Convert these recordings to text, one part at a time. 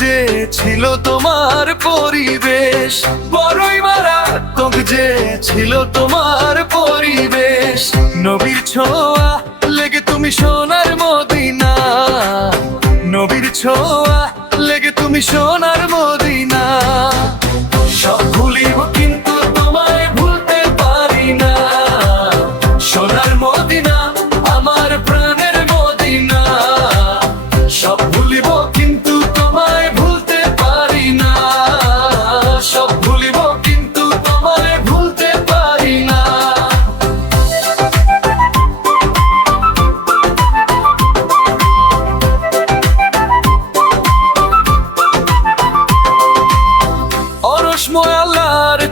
যে ছিল তোমার পরিবেশ, বড়ই মারা মারাত্মক যে ছিল তোমার পরিবেশ। নবীর ছোঁয়া লেগে তুমি সোনার মদিনা, নবীর ছোঁয়া লেগে তুমি সোনার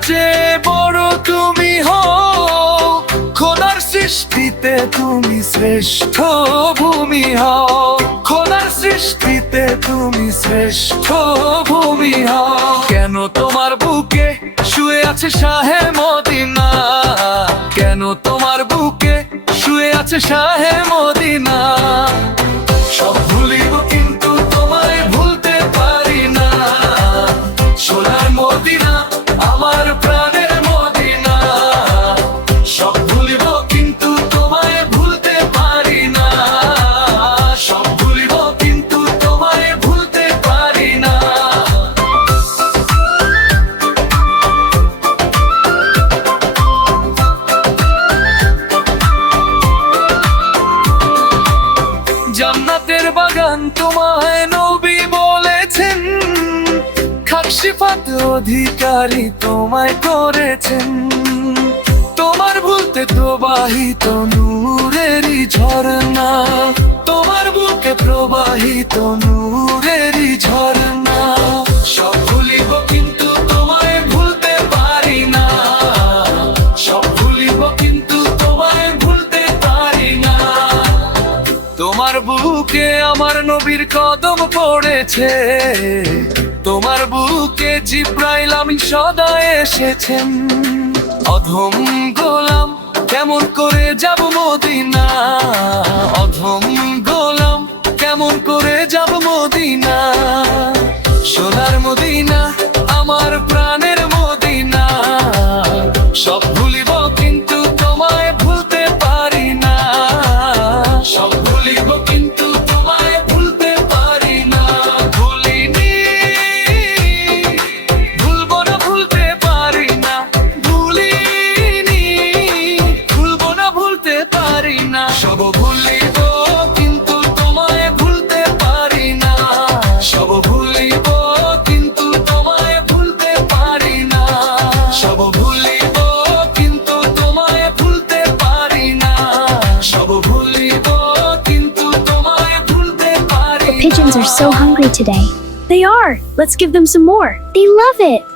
চেয়ে বড় তুমি হও, খোদার সৃষ্টিতে তুমি শ্রেষ্ঠ ভূমি হও। খোদার সৃষ্টিতে তুমি শ্রেষ্ঠ ভূমি হও। কেন তোমার বুকে শুয়ে আছে শাহে মদিনা? কেন তোমার বুকে শুয়ে আছে শাহে মদিনা? সব ভুলিব জান্নাতের বাগান তোমায় নবী বলেছেন খাকশিফাত অধিকারী তোমায় করেছেন। তোমার ভুলতে প্রবাহিত নূরেরই ঝর্ণা, তোমার বুকে প্রবাহিত নূরেরই ঝর্ণা। আমার নবীর কদম পড়েছে। তোমার বুকে জিব্রাইল আমি সদা এসেছেন। অধম গোলাম, কেমন করে যাব মদিনা? অধম গোলাম, কেমন করে যাব The pigeons are so hungry today. They are. Let's give them some more. They love it.